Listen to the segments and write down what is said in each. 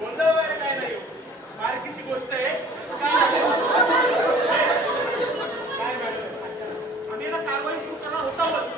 गोंधळ वगैरे काय नाही हो. बारकीशी गोष्ट आहे. काय मॅडम, आम्ही ना कारवाई सुरू करणार होताच.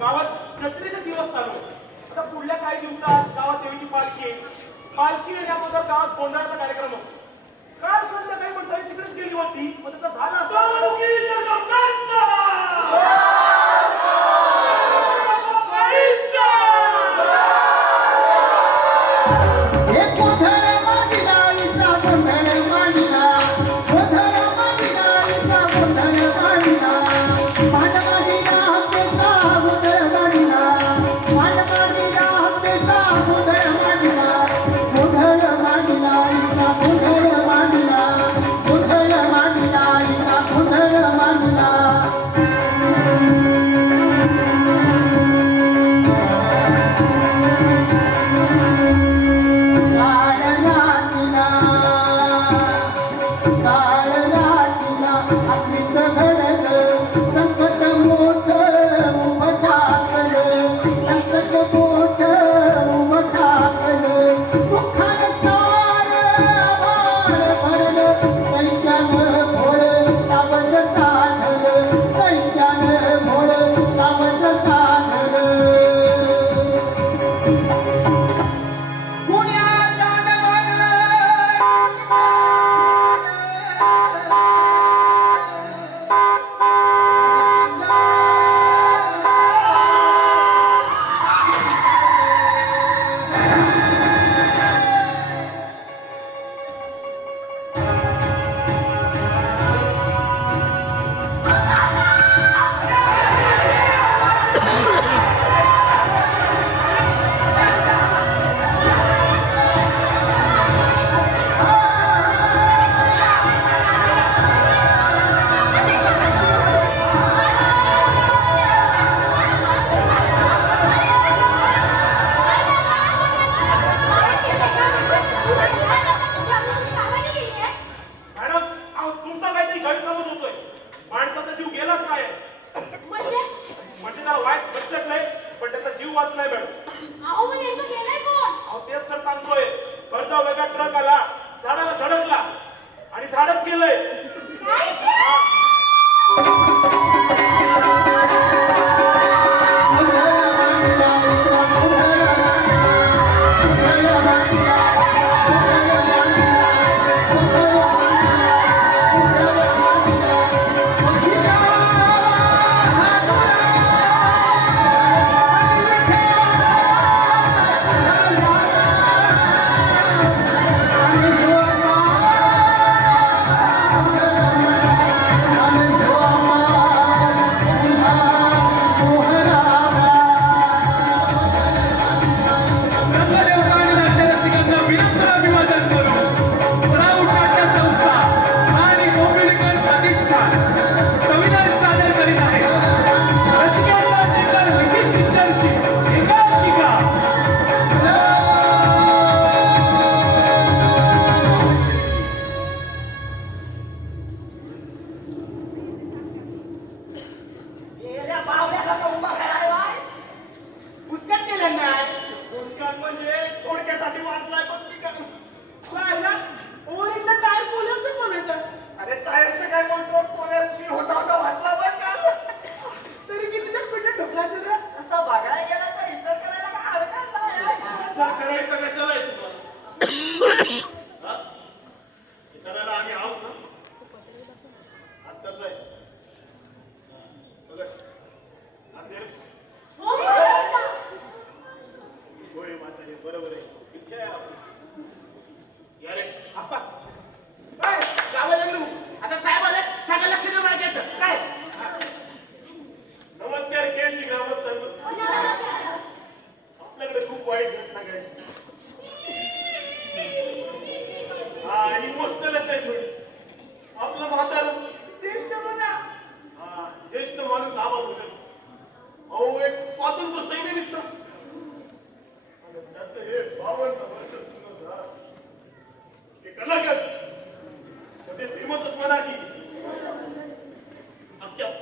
गावात जत्रेचे दिवस चालू आता पुढल्या काही दिवसात गावात देवीची पालखी पालखी येण्याबद्दल गावात गोंधळाचा कार्यक्रम असतो. काल संध्याकाळी पण सगळी तिकडेच गेली होती. मग त्याचा झाला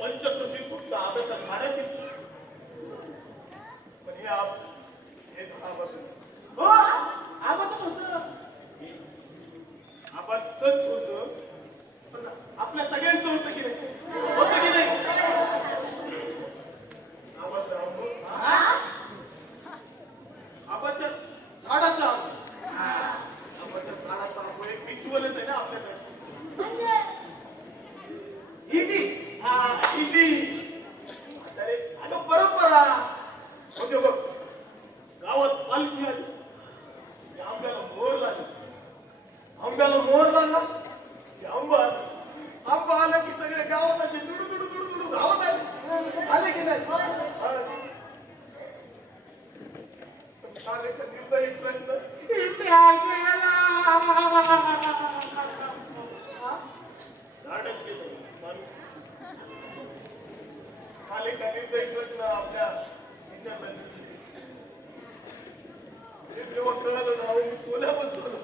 पंचकृषी फक्त आंब्याच्या झाडाची पण हे हे हो आबाच होतं आबाच होतं पण आपल्या सगळ्यांचं होतं की नाही होतं की नाही आबाचं आबाच्या झाडाचा आबाच्या झाडाचा आंबो एक रिच्युअलच आहे ना आपल्यासाठी इति अरे अगं परंपरा म्हणजे बघ गावात पालखी आली आंब्याला मोर लागला आंब्याला मोर लागला की आंबा आला की सगळे गावात असे दुडू दुडू दुडू दुडू गावात आले की नाही आपल्या जेव्हा कळालं ना मी कोल्हापूर झालो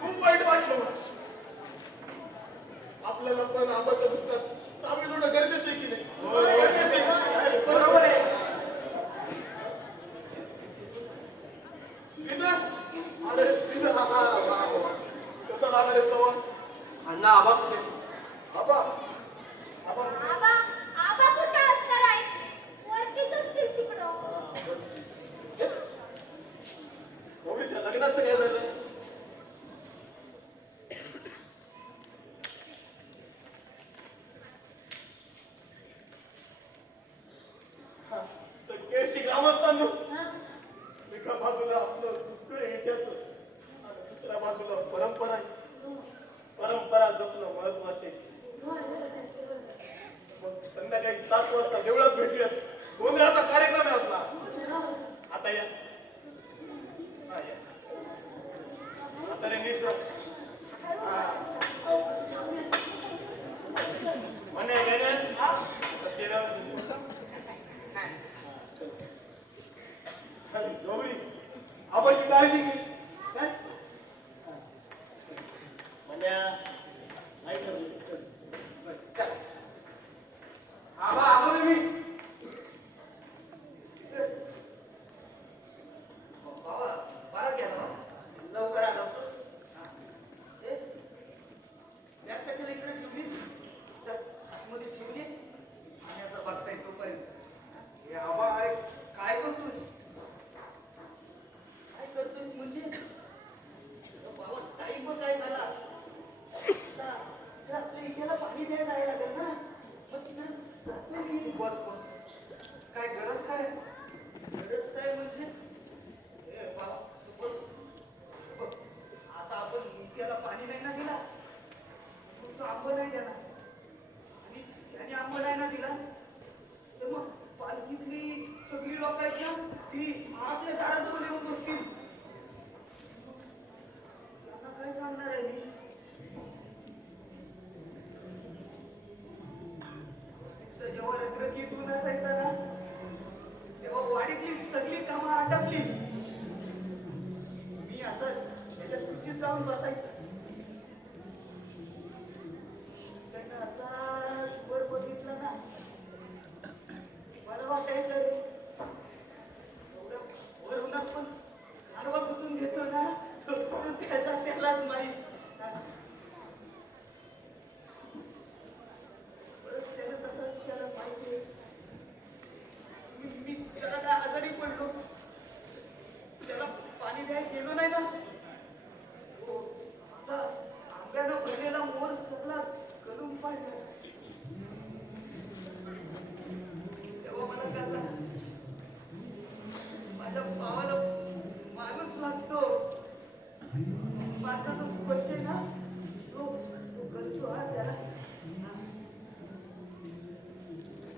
खूप वाईट वाटलं मला आपल्याला पण आबाच्या दुःखात सामील होणं गरजेचं आहे की नाही बरोबर आहे अरे कसा लागला रे प्रवास अण्णा आबा आबा आबा आबा कुठे असणार आहे वरतीच असतील तिकडं मम्मीच्या लग्नाचं काय झालं तर केळशी ग्रामस्थांनो एका बाजूला आपलं दुःख येत्याचं आणि दुसऱ्या बाजूला परंपरा आहे परंपरा जपणं महत्वाचे मग संध्याकाळी 7 वाजता देवळात भेटूया गोंधळाचा कार्यक्रम आहे आपला आता या आता रे नीट म्हणे गौरी आबाची काळजी घे काय म्हणजे आबा आलो रे मी बरं गेला लवकर आलो बॅग कशाला इकडे ठेवलीस तर आतमध्ये ठेवली आणि आता बघताय तोपर्यंत हे आबा अरे काय करतोय म्हणजे बाबा टाईम काय झाला आपल्या इथेला पाणी द्यायला जायला लागेल ना मग तिकडे बस बस काय गरज काय म्हणजे आता आपण मुक्याला पाणी नाही ना दिला तो आंबा नाही देणार आणि त्याने आंबा नाही ना दिला तर मग पालखीतली सगळी लोक आहेत ना ती आपल्या दाराजवळ येऊन बसतील त्यांना काय सांगणार आहे मी जेव्हा रखरखीतून असायचा ना तेव्हा वाडीतली सगळी कामं आटपली मी असं त्याच्या खुशीत जाऊन बसायचं त्यांना असाच वर बघितलं ना मला वाटायचं रे एवढं वर उन्हात पण गारवा कुठून घेतो ना त्याचा त्यालाच माहीत त्याला तसंच त्याला माहिती मी जरा का आजारी पडलो त्याला पाणी द्यायला गेलो नाही ना असा आंब्यानं भरलेला मोर सगळा गळून पाडला तेव्हा मला कळला माझ्या भावाला माणूस लागतो माणसाचा स्पर्श आहे ना तो करतो हा त्याला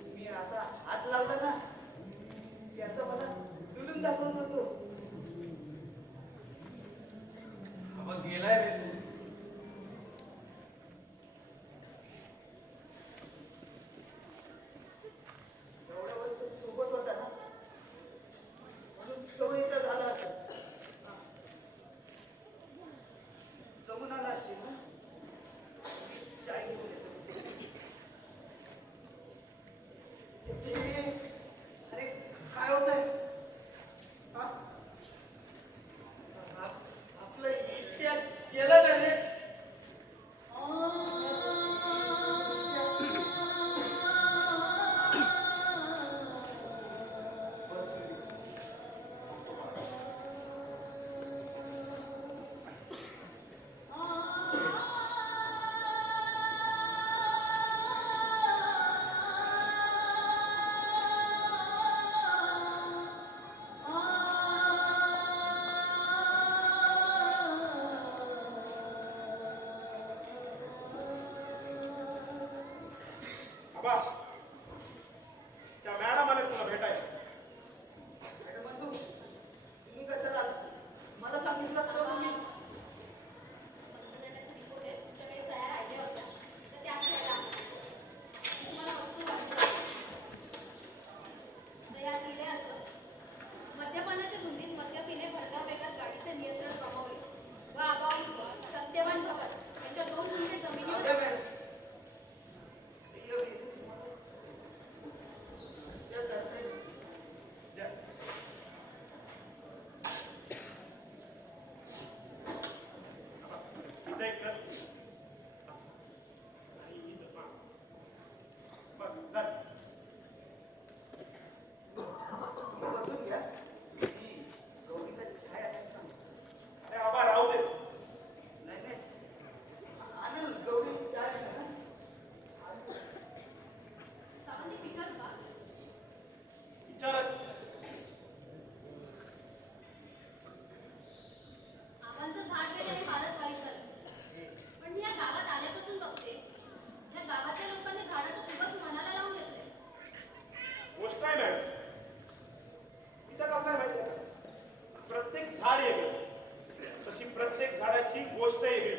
मी असा हात लावला ना त्याचा मला दुलून दाखवत होतो गेलाय रे आबा त्या मॅडम आल्या तुला भेटायला. मॅडम बंधू, तुम्ही कशाला आलात? मला सांगितलं असतं तुम्ही. मतदानाचा रिपोर्ट आहे, तुमच्या काही सह्या राहिल्या होत्या, तर त्या घ्यायला आले. तुम्हाला वस्तू वाटली. तर यात लिहिले असं: मद्यपानाच्या धुंदीत मद्य पिणे भरधाव वेगात गाडीचे नियंत्रण गमावले व आबाऊ सत्यवान भगत यांच्या 2 मुली जमिनीवर द्या मॅडम. एवढी तुम्हाला. द्या, द्या, द्या. द्या. इथं एक कर. आणि इथं पहा. बस झालं. तुम्ही बसून घ्या. ही गौरीचा छाया आहे ना? अरे आबा राहू दे. नाही, नाही. आणेल गौरी छाया आहे ना? आणेल. सावंतिक विचारू का? विचारत आंब्याचं झाड गेलं हे फारच वाईट झालं. पण मी या गावात आल्यापासून बघते, या गावातल्या लोकांनी झाडाचं खूपच मनाला लावून घेतलंय. गोष्ट आहे मॅडम. इथं कसं आहे माहिती आहे? प्रत्येक झाड वेगळं, तशी प्रत्येक झाडाची गोष्ट वेगळी.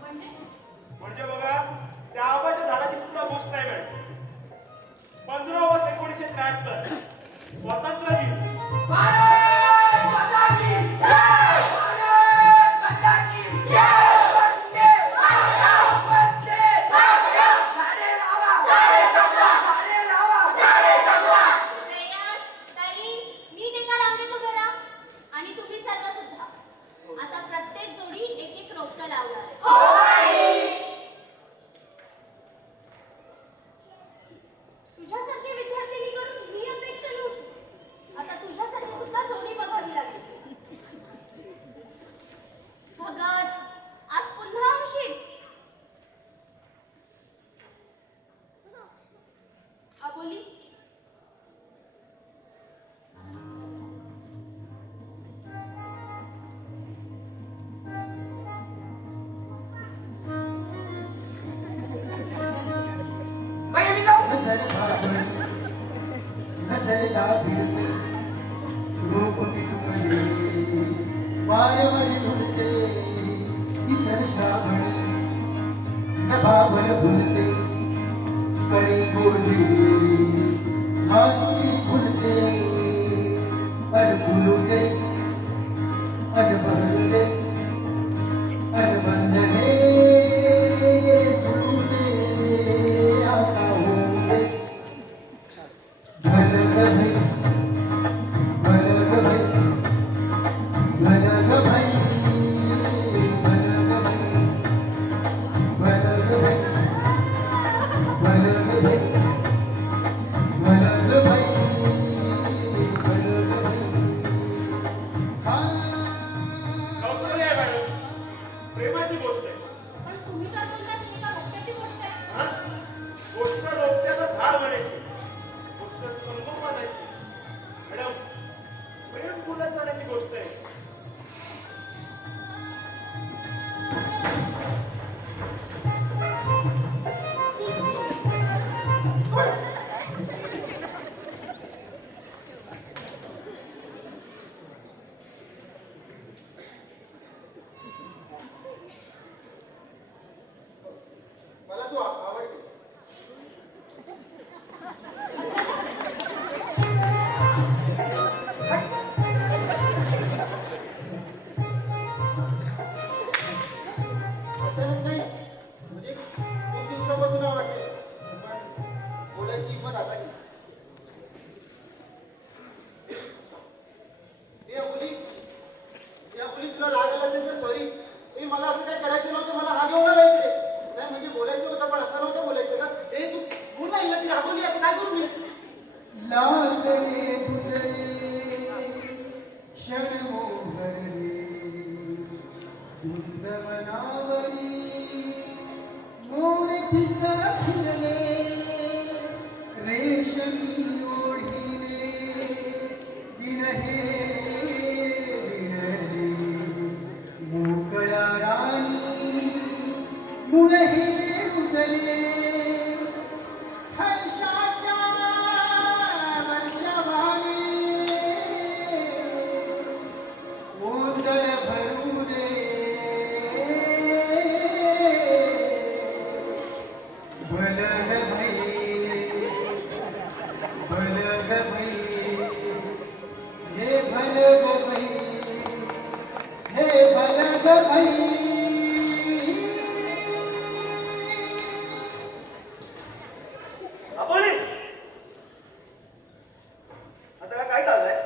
म्हणजे म्हणजे बघा, त्या आंब्याच्या झाडाची सुद्धा गोष्ट आहे मॅडम. 15 ऑगस्ट 1973 स्वातंत्र्य दिन. भारत माता की जय! भारत माता की जय! वंदे मातरम! वंदे मातरम! झाडे लावा! झाडे जगवा! झाडे लावा! झाडे जगवा! श्रेयस, ताई, नीट एका रांगेत उभे राहा. आणि तुम्ही सर्व सुद्धा. आता प्रत्येक जोडी एक रोपटं लावणार आहे. हो आई! तुझ्यासारख्या विद्यार्थिनीकडून ही अपेक्षा नव्हती. आता तुझ्यासाठी सुद्धा जोडी बघावी लागेल. भगत, आज पुन्हा उशीर. अबोली, बाई, मी जाऊ. नजरेला भिडते रूप टिकवले वारंवारी झुलते इतर श्रावण नभावर फुलते कळी गोजी हासुरी फुलते अनफुलते अनबहलते अनबंधने झुलते आता होते झलक भई झलक भई झलक भई झलक भई झलक भई झलक भई झलक भई संस्कारी आहे मॅडम. प्रेमाची गोष्ट आहे. पण तुम्ही तर बोललात ही एका रोपट्याची गोष्ट आहे. हा? गोष्ट रोपट्याचं झाड बनायची, गोष्ट संगोपनाची. मॅडम, प्रेम फुलं जाण्याची गोष्ट आहे. मला तू आवडते. अचानक नाही, म्हणजे खूप दिवसापासून आवडते, पण बोलायची हिंमत आता नाही. या मुली तुला राग आला असेल तर सॉरी. मला असं काय करायचं नव्हतं, मला हा घेऊन आला इकडे. नाही म्हणजे बोलायचं होतं, पण असं नव्हतं बोलायचं ना. तू बोल ना, हिला ती रागवली, असं काय करू मी? लागले तुझे क्षण मोहरले वृंदवनावरी मोर पिसा फिरले रेशमी ओढीने दिन हे विणले मोकळ्या राणी मुळ हे गुंजले हर्षाच्या वर्षावाने गोंधळ भरू दे भलग भई हे भलग भई हे भलग भई अबोली आता काय चाललंय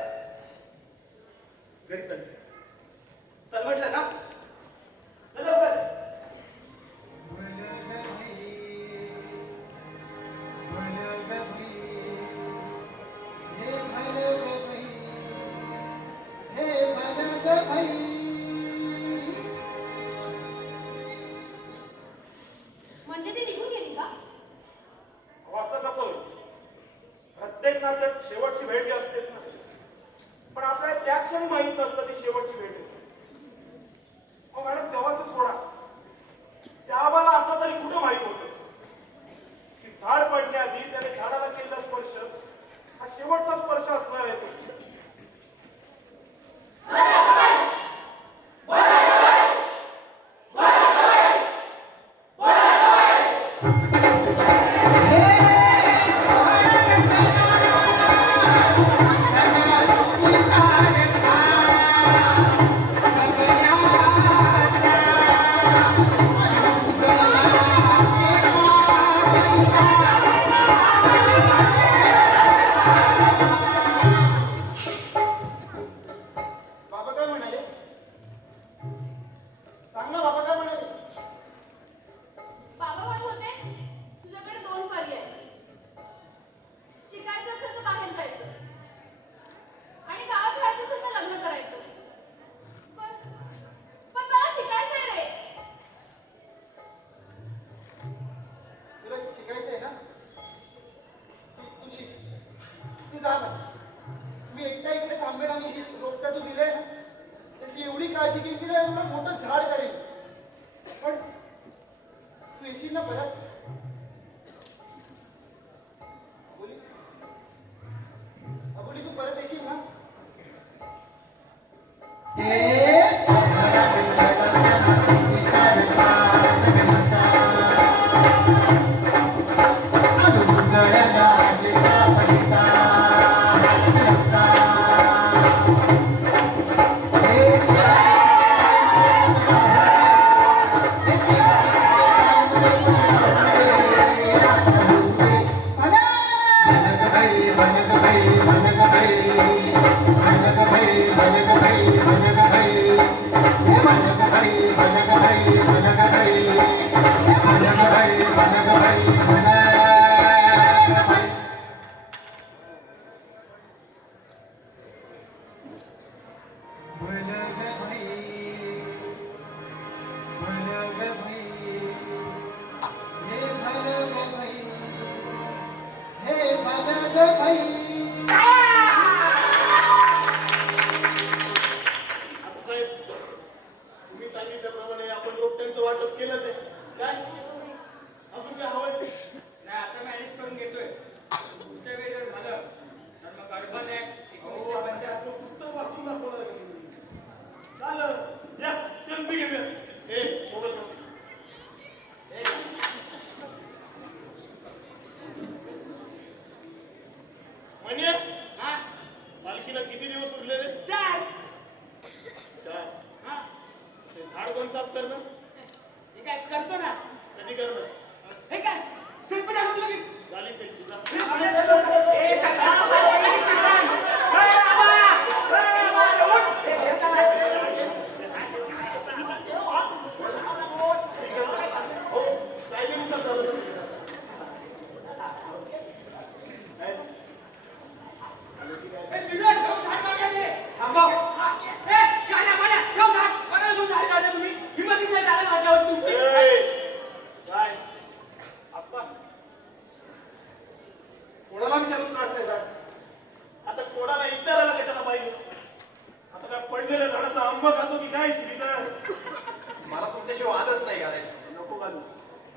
घरी चल चल म्हटलं ना चल लवकर भलग भई हे भलग भई हे भलग भई म्हणजे ती निघून गेली का? अहो, असं कसं होईल प्रत्येक नात्यात शेवटची भेट ही असतेच ना पण आपल्याला त्या क्षणी माहित नसतं ती शेवटची भेट आहे. अहो मॅडम तेव्हाच सोडा त्या आम्हाला आता तरी कुठं माहित होतं की झाड पडण्याआधी त्याने झाडाला केलेला स्पर्श हा शेवटचा स्पर्श असणार आहे तो. बाबा काय म्हणाले सांग ना बाबा काय म्हणाले बाबा म्हणत होते तुझ्याकडे दोन पर्याय शिकायचं असेल तर बाहेर जायचं आणि गावात राहायचं असेल तर लग्न करायचं पण मला शिकायचंय रे. तुला शिकायचंय ना तू शिक तू जा ना मी एकटा इकडे थांबेन आणि ही रोपट्या तू दिलंय ना त्याची एवढी काळजी घेईन की एवढं मोठं झाड करेन पण तू येशील ना परत अबोली अबोली तू परत येशील ना Hey!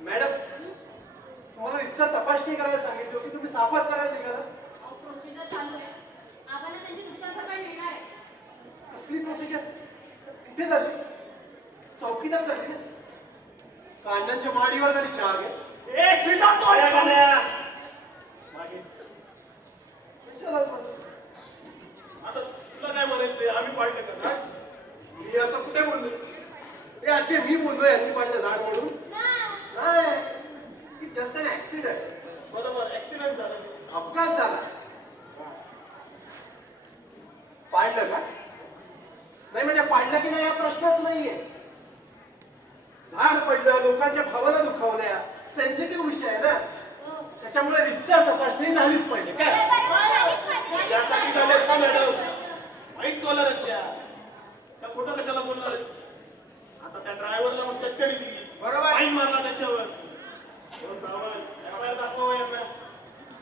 मॅडम तुम्हाला रितसर तपासणी करायला सांगितली होती, तुम्ही साफच करायला निघाला. अहो प्रोसिजर चालू आहे. आम्हाला त्यांची नुकसान भरपाई मिळणार आहे. कसली प्रोसिजर? कुठे झाली? चौकीदार झाली ना? कांड्यांच्या माडीवर झाली चहा घे. ए श्रीकांत तो आहे का नाही? मागे. कशाला बोलतो? आता तुला काय म्हणायचंय? आम्ही पाडलं का झाड? मी असं कुठे बोललो? ए आजी मी बोललोय यांनी पाडलं झाड म्हणून. नाही, इट जस्ट अन ऍक्सिडेंट. बरोबर ऍक्सिडेंट झाला. अपघात झाला. पाडलं का? नाही म्हणजे पाडलं की नाही हा प्रश्नच नाहीये. झाड पडलं, लोकांच्या भावना दुखावल्या, सेन्सिटिव्ह विषय आहे ना, त्याच्यामुळे रितसर तपासणी झालीच पाहिजे काय? त्यासाठी झालेत ना मॅडम. वाईट कॉलर आहेत त्या खोटं कशाला बोलणार आहेत? आता त्या ड्रायव्हरला मग कस्टडी दिली, बरोबर. फाईन मारला त्याच्यावर. हो सावंत, FIR दाखवा यांना.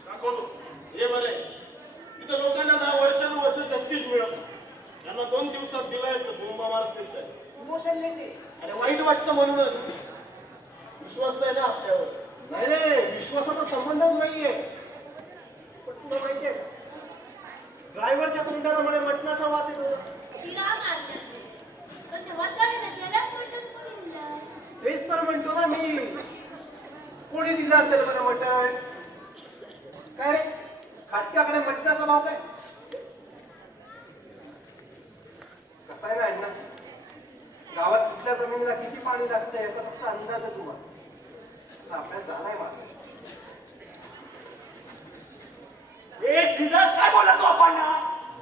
दाखवतो. हे बरं आहे. इथं लोकांना ना वर्षानुवर्ष जस्टिस मिळत नाही. त्यांना 2 दिवसात दिलाय तर बोंबा मारत फिरताय. इमोशनलेस आहे. अरे वाईट वाटतं म्हणूनच. विश्वास नाही ना आपल्यावर. नाही रे, विश्वासाचा संबंधच नाहीये. पण तुला माहितीये ड्रायव्हरच्या तोंडामुळे मटणाचा वास येतो. तिला मारलं. पण तेव्हा काय त्याला कोणी दिलं? तेच तर म्हणतो ना मी. कोणी दिलं असेल बरं मटण? काय रे, खाटक्याकडे मटणाचा भाव काय? कसा आहे ना अण्णा, गावात कुठल्या जमिनीला किती पाणी लागतं याचा फक्त अंदाज आहे तुम्हाला. अभ्यास झालाय माझा. ए श्रीकांत, काय बोलतो आपण ना?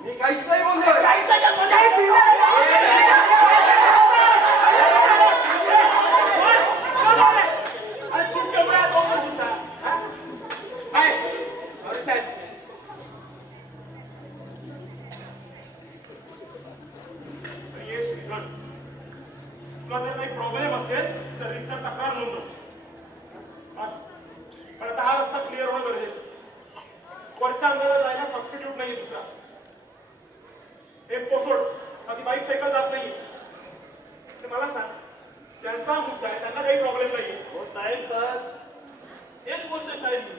मी काहीच नाही बोलतोय. काहीच नाही बोलत. काय श्रीकांत? अरे तू केवढा आहे दोन दिवसा? हा? काय? सॉरी साहेब. ये श्रीकांत, तुला जर काही प्रॉब्लेम असेल तर रितसर तक्रार नोंदव. बस. पण आता हा रस्ता क्लिअर होणं गरजेचं आहे. वरच्या अंगाला जायला सबस्टिट्यूट नाहीये दुसरा. एक पोसोड कधी बाईक सायकल जात नाहीये. ते मला सांग, ज्यांचा मुद्दा आहे त्यांना काही प्रॉब्लेम नाहीये. हो साहेब सर, हेच बोलतोय साहेब मी.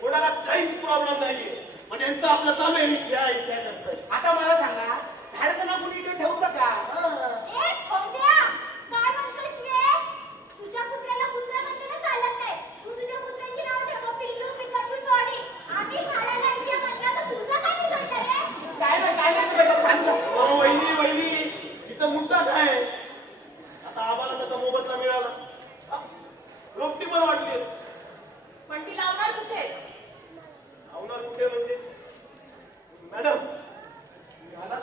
कोणाला काहीच प्रॉब्लेम नाहीये. पण यांचं आपलं चालू आहे त्या करताय. आता मला सांगा, झाडाचं नाव कुणी इथे ठेवतं का? ए थोंड्या, काय म्हणतोस रे? तुझ्या कुत्र्याला कुत्रा म्हणलेलं चालत नाही. तू तुझ्या कुत्र्याची नाव ठेवतो, पिल्लू, पिकाचू, टोडी. आम्ही झाडाला इंडिया म्हणलं तर तुझं काय बिघडलं रे? काय नाही सांगतो. हो वहिनी, तिचा मुद्दा काय आहे? आता आम्हाला त्याचा मोबदला मिळाला. हा? रोपटी पण वाटली. पण ती लावणार कुठे? लावणार कुठे म्हणजे? मॅडम आला?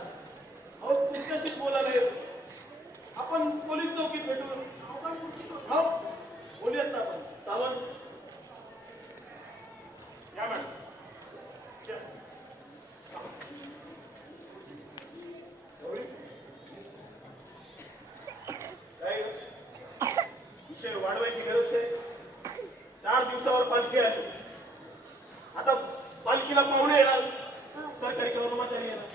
अहो तुमच्याशीच बोलायला येतो. आपण पोलीस चौकीत भेटू. हो बोलूयात ना आपण. सावंत या मॅडम. या. गौरी? काय विषय वाढवायची गरज आहे. 4 दिवसावर पालखी आली. आता पालखीला पाहुणे येणार, सरकारी कर्मचारी येणार.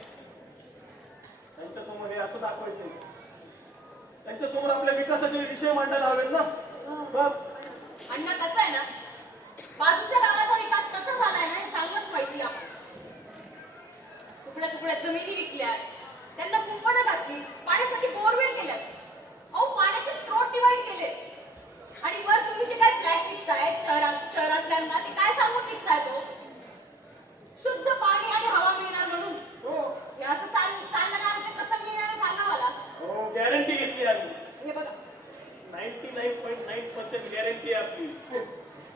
त्यांच्यासमोर हे असं दाखवायचं, त्यांच्यासमोर आपल्या विकासाचे विषय मांडायला हवेत ना. बघ अण्णा कसं आहे ना, बाजूच्या गावाचा विकास कसा झालाय ना हे चांगलंच माहिती आहे आपण. तुकड्या जमिनी विकल्या, त्यांना कुंपणं घातली, पाण्यासाठी बोरवेल केल्यात, अहो पाण्याचे स्त्रोत डिवाइड केले. आणि वर तुम्ही जे काय फ्लॅट विकतायत शहरातल्यांना, ते काय सांगून विकताय तो? शुद्ध पाणी आणि हवा मिळणार म्हणून. हो हे असं चाललं ना, ते कसं मिळणार आहे सांगा मला. हो गॅरंटी घेतली आम्ही. हे बघा 99.9% गॅरंटी आहे आपली.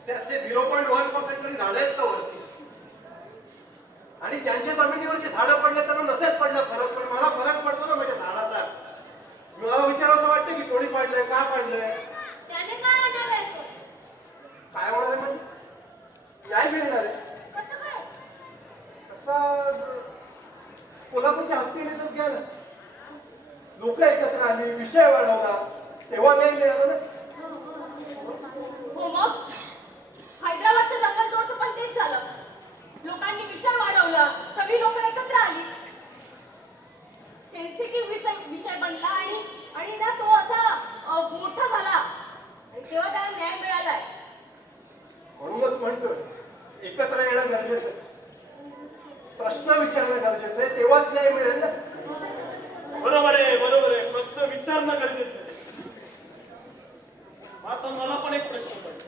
त्यातले 0.1% तरी झाडं आहेत का वरती? आणि ज्यांच्या जमिनीवरची झाडं पडले त्यांना नसेच पडलं फरक, पण मला फरक पडतो ना माझ्या झाडाचा. मला विचारावं वाटतं की कोणी पाडलंय, का पाडलंय, त्याने काय होणार आहे तो? काय होणार आहे म्हणजे न्याय मिळणार आहे. कसं काय? असा कोल्हापूरच्या हत्तीनेच घ्या ना, लोक एकत्र आली, विषय वाढवला, तेव्हा न्याय मिळालं ना. हो मग हैदराबादच्या जंगल तोडचं पण तेच झालं. लोकांनी विषय वाढवला, सगळी लोक एकत्र आली, सेन्सिटिव्ह विषय बनला आणि ना तो असा मोठा झाला केलाय. म्हणूनच म्हणतोय एकत्र येणं गरजेचं आहे. प्रश्न विचारणं गरजेचं आहे, तेव्हाच न्याय मिळेल ना. बरोबर आहे, बरोबर आहे. प्रश्न विचारणं गरजेचं आहे. आता मला पण एक प्रश्न पडला.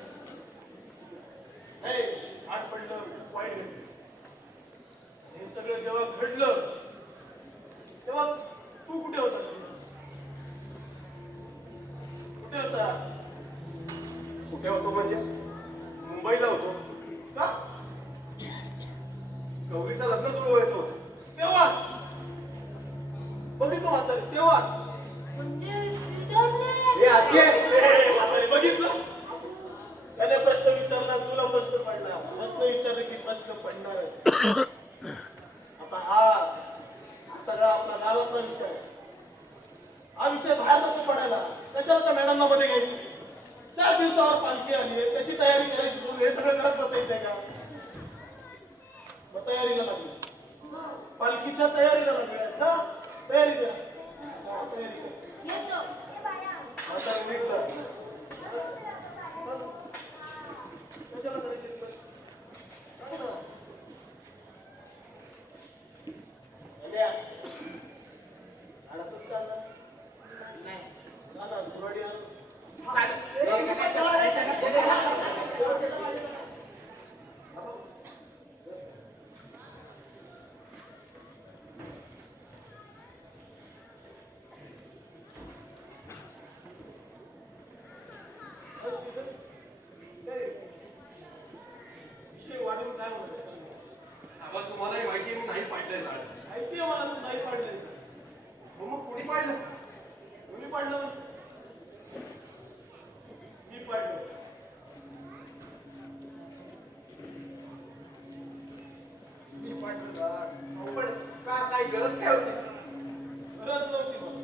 आज पडलं, वाईट घडलं. हे सगळं जेव्हा घडलं तेव्हा तू कुठे होता? कुठे होता? कुठे होतो म्हणजे मुंबईला होतो. का? गौरीचं लग्न जुळवायचं होतं. तेव्हाच बघितलं म्हातारे, तेव्हाच. हे आजी आहे. म्हातारे बघितलं? त्याने प्रश्न विचारला, तुला प्रश्न पडला. प्रश्न विचारले की प्रश्न पडणार. आता हा सगळा आपला गावातला विषय आहे. हा विषय बाहेर नको पडायला. कशाला त्या मॅडमला मध्ये घ्यायचं? 4 दिवसावर पालखी आली आहे, त्याची तयारी करायची सोडून हे सगळं करत बसायचंय का? मग तयारीला लागली. पालखीच्या तयारीला लागली. का? तयारी करा. हा, तयारी करा. आता नीट करा. कशाला करायची? तुम्हालाही माहिती आहे मी नाही पाडलंय झाड. माहितीये मला तू नाही पाडलंय. मग कोणी पाडलं? कोणी पाडलं? मी पाडलं. मी पाडलं झाड. पण का काय गरज काय होती? गरज नव्हती मला.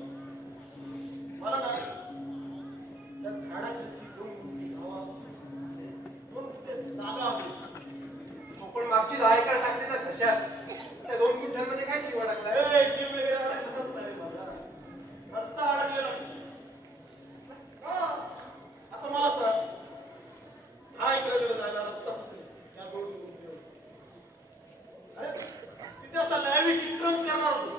मला ना त्या झाडाची जी दोन गुंठे जागा होती. पण मागची जायकर टाकली ना घशात. त्या 2 गुंठ्यांमध्ये काय जीवा टाकलाय? जीव वगैरे अडकतच नाही मला. रस्ता अडकलेला. आता मला सांग, 10 एकराकडे जायला रस्ता कुठे? या 2 गुंठ्यावर. अरे तिथे असा लॅविश एंट्रन्स करणार होतो.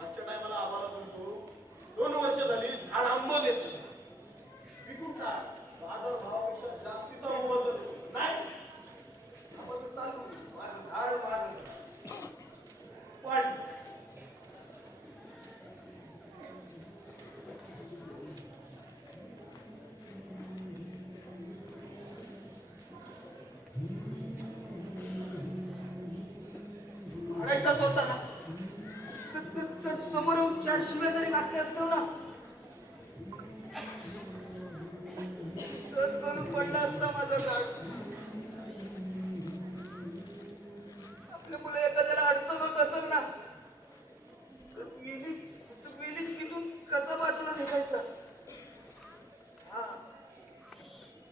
आजच्या टायमाला आम्हाला म्हणतो 2 वर्ष झाली झाड आंबो देत विकून टाक. बाजार भावापेक्षा जास्तीचा मोबदला देतो. नाही आपण चालू माझं झाड माझं वाढ. अडायचाच होता ना तर समोर 4 शिव्या तरी घातले असतो ना. तर गळून पडलं असतं माझं झाड. आपल्या मुलं एखाद्याला अडचण होत असेल ना तर वेलीत तिथून कसा बाजूला निघायचा. हा,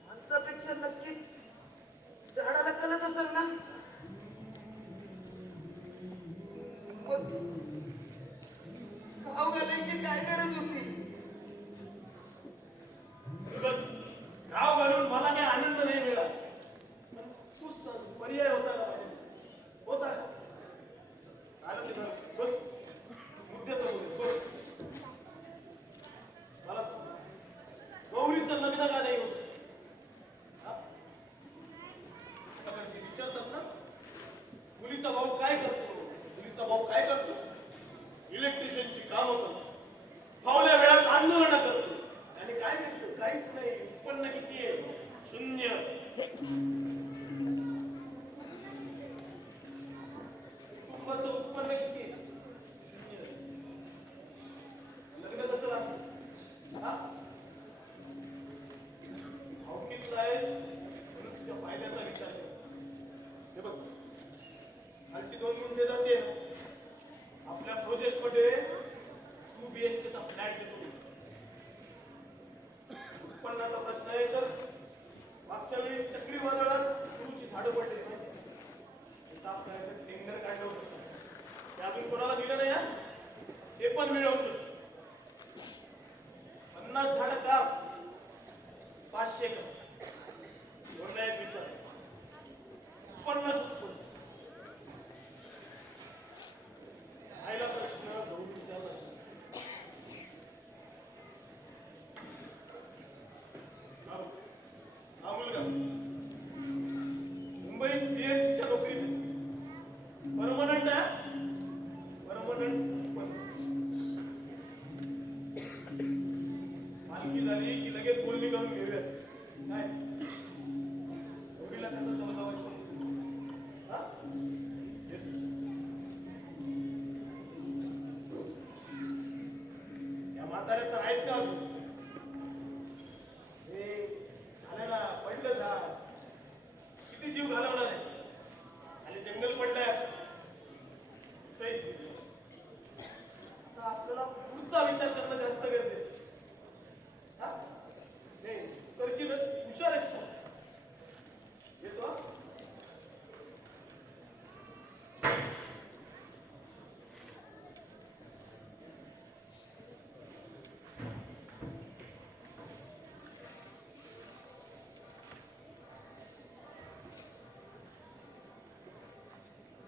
माणसापेक्षा नक्की झाडाला कळत असेल ना. मग गाव घालायची काय गरज होती? गाव घालून मला काही आनंद नाही मिळाला. तू पर्याय होता का? होता का? आलं ते बस मुद्द्यासमोर बस. मला सांग, गौरीचं लग्न का नाही होत? विचारतात ना, मुलीचा भाऊ काय करतो? मुलीचा भाऊ काय करतो? इलेक्ट्रिशियनची कामं करतो. फावल्या वेळात आंदोलन करतो. आणि काय मिळतं? काहीच नाही. उत्पन्न किती आहे? 0. कुटुंबाचं उत्पन्न किती आहे? 0. लग्न कसं लागतं? भावकीत जायस म्हणून तुझ्या फायद्याचा विचार कर. हे बघ, खालची 2 गुंठे जाते ना, आपल्या प्रोजेक्ट मध्ये 2 BHK चा फ्लॅट घेतो. उत्पन्नाचा प्रश्न आहे तर मागच्या वेळी चक्रीवादळात गुरुची झाडं पडली साफ करायचं टेंडर काढलं होतं. ते अजून कोणाला दिलं नाही. ते पण मिळवलं. 50 झाडं का? 500 कर. बोलला एक विचार 50 उत्पन्न. राहिला प्रश्न गहू विचारला. हा मुलगा मुंबईत बीएमसीच्या नोकरीत परमनंट आहे. परमनंट मालकी झाली की लगेच बोलणी करून घेऊयात. काय नोकरीला कसं समजावायचं? हा? या म्हाताऱ्याचं आहेच का अजून? हे झालं ना, पडलं झाड. किती जीव घालवणार आहे? आणि जंगल पडलंय. सही शिकलो. आता आपल्याला पुढचा विचार करणं जास्त गरजेचं आहे. हा? नाही, करशीलच, विचारच का? येतो हा?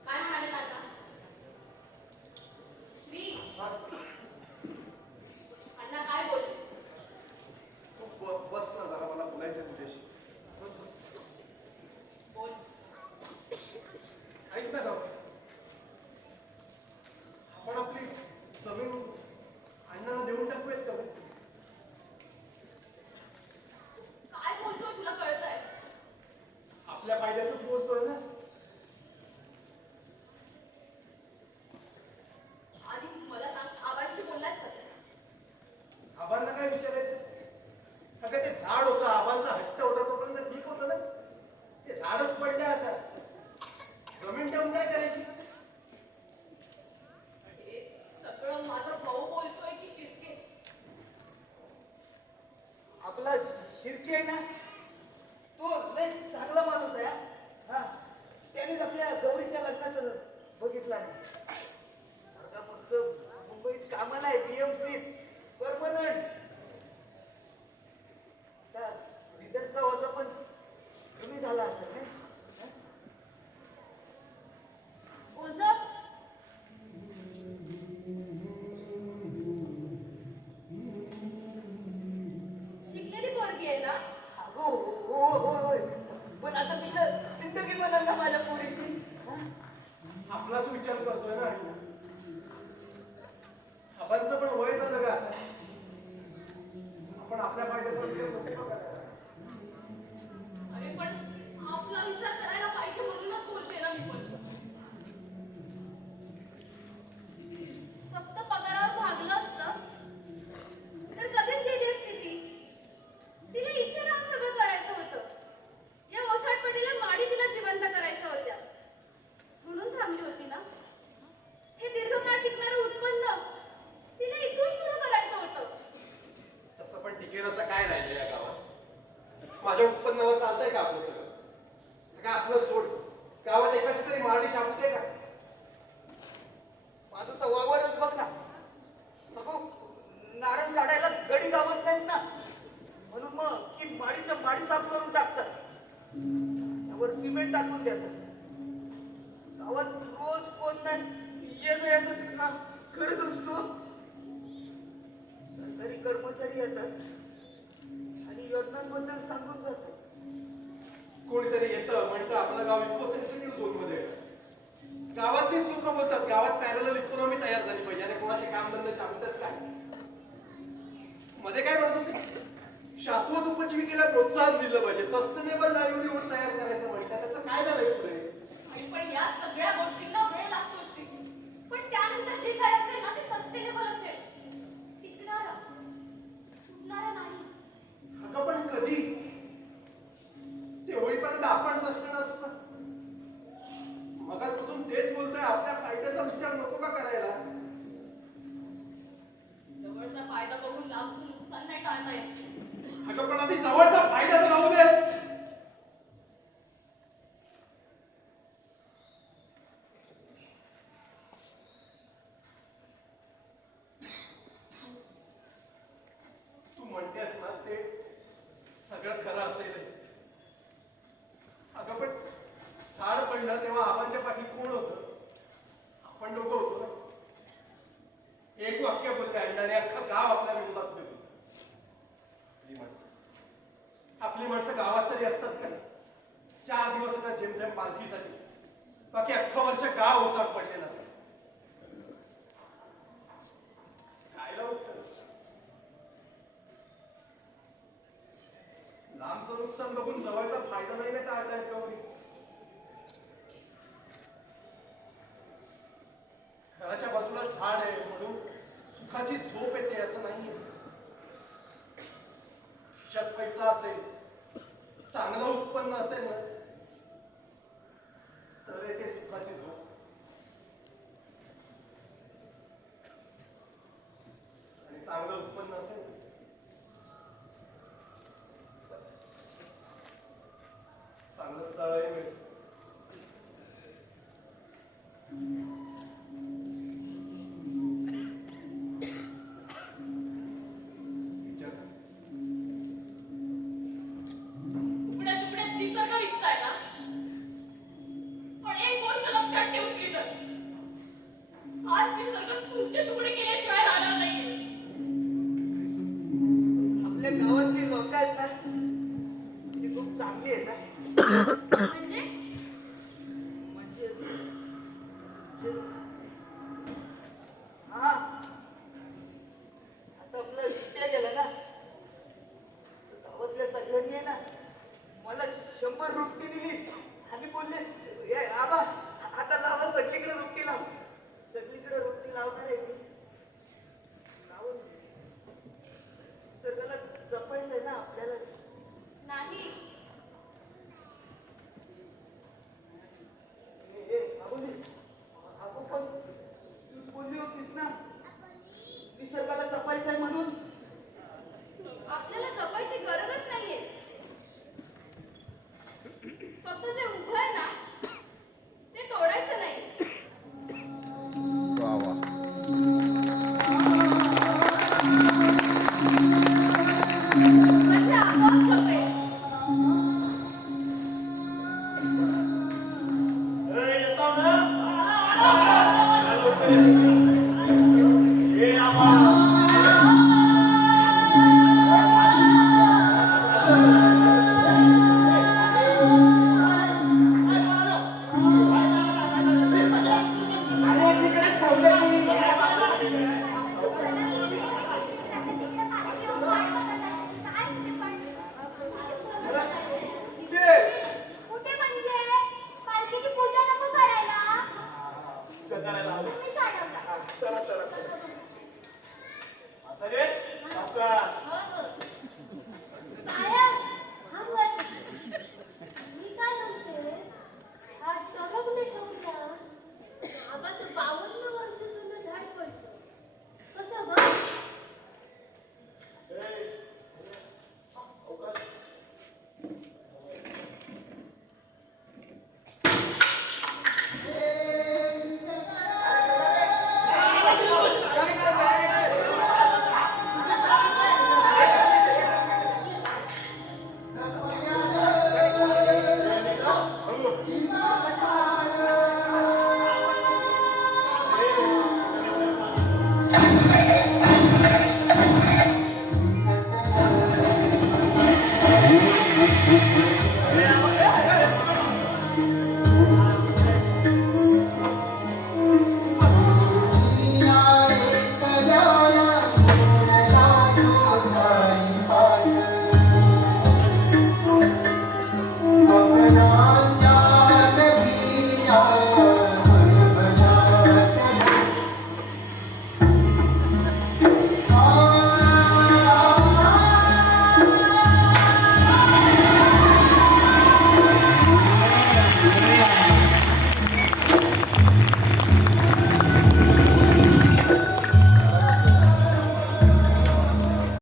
काय म्हणाले काका? श्री हा, अण्णा काय बोलले? तू बस ना जरा, मला बोलायचं आहे तुझ्याशी. बस बस. बोल. ऐक ना गाव, आपण आपली जमीन अण्णांना देऊन टाकूयात का? काय बोलतोय तुला कळतंय? आपल्या फायद्याचंच बोलतोय ना. आधी मला सांग, आबांशी बोललास का? आबांना काय विचारायचं? अगं ते झाड होतं, आबांचा हट्ट होता तोपर्यंत ठीक होतं ना. ते झाडच पडले आता. जमीन ठेवून काय करायची? हे सगळं माझा भाऊ बोलतोय की शिर्के? आपला शिर्की आहे ना, तो लय चांगला माणूस आहे. हा, त्यानेच आपल्या गौरीच्या लग्नाचं बघितलं नाही. आता मस्त मुंबईत कामाला आहे, बीएमसीत परमनंट. आता विदर्भचा होता पण कमी झाला असेल नाही. ओझं शिकलेली पोरगी आहे ना? हो हो हो होय. पण आता तिकडं जिंदगी बनल ना माझ्या पोरीची. हा? आपलाच विचार करतोय ना अण्णा. आबांचं पण वय झालं का आता? आपण आपल्या फायद्याचा विचार नको का करायला? अरे पण आपला विचार करायला पाहिजे म्हणूनच बोलते ना मी पण. फक्त पगारावर भागलं असतं तर कधीच गेली असती ती. तिला इथे राहून सगळं करायचं होतं. या ओसाडपट्टीला माडी तिला जिवंत करायच्या होत्या म्हणून थांबली होती ना. हे दीर्घकाळ टिकणारं उत्पन्न तिला इथून सुरू करायचं होतं. तसं पण टिकेल असं काय राहिलं या गावात? माझ्या उत्पन्नावर चालतंय का आपलं सगळं? काय आपलं सोड, गावात एकाची तरी मारणी शाबते का? बाजूचा वावरच बघ ना, सगळं नारळ काढायला गडी गावत नाहीत ना, म्हणून मग की माडीच्या माडी साफ करून टाकतात, त्यावर सिमेंट टाकून देतात. गावात रोज कोण नाही याचं काम करत असतो. सरकारी कर्मचारी येतात आणि योजनांबद्दल सांगून जातात. कोणीतरी येतं म्हणतं आपलं गाव इको सेन्सिटिव्ह झोन मध्ये आहे. गावातलीच लोक बोलतात गावात पॅरलल इकॉनॉमी तयार झाली पाहिजे आणि कोणाचे कामधंदे शांतच काय. मध्ये काय म्हणत होते? शाश्वत उपजीविकेला प्रोत्साहन दिलं पाहिजे, सस्टेनेबल लाईव्हलीहूड तयार करायचं म्हणतात. त्याचं काय झालंय पुढे? आणि पण या सगळ्या गोष्टींना वेळ लागतो श्री. पण त्यानंतर जे काय असेल ना ते सस्टेनेबल असेल, टिकणारा, तुटणारा नाही. अगं पण कधी? ते होईपर्यंत आपण सस्टेन असतो. मगाचपासून तेच बोलतोय, आपल्या फायद्याचा विचार नको का करायला? जवळचा फायदा बघून लांबचं नुकसान नाही टाळता यायचे. अगं पण आधी जवळचा फायदा तर राहू दे. आपली माणसं गावात तरी असतात का? 4 दिवस येतात जेमतेम पालखीसाठी, बाकी अख्खं वर्ष गाव ओसाड पडलेलं असतं. खायला उत्तर लांबचं नुकसान बघून जवळचा फायदा नाही ना टाळता येत का कोणी? घराच्या बाजूला झाड आहे म्हणून सुखाची झोप येते असं नाही. खिशात पैसा असेल, चांगलं उत्पन्न असेल ना, तर येते सुखाची झोप. आणि चांगलं उत्पन्न असेल चांगलं स्थळही मिळेल. विचार कर. तुकड्या तुकड्यात निसर्ग विकताय ना, पण एक गोष्ट लक्षात ठेव श्रीधर, आज निसर्ग तुमचे तुकडे केल्याशिवाय राहणार नाहीये. आपल्या गावातली लोक आहेत ना, ती खूप चांगली आहेत ना. म्हणजे म्हणजे हा आता आपलं विद्या गेला ना, तर गावातल्या सगळ्यांनी आहे ना मला 100 रुपये दिली आणि बोलले, "ए आबा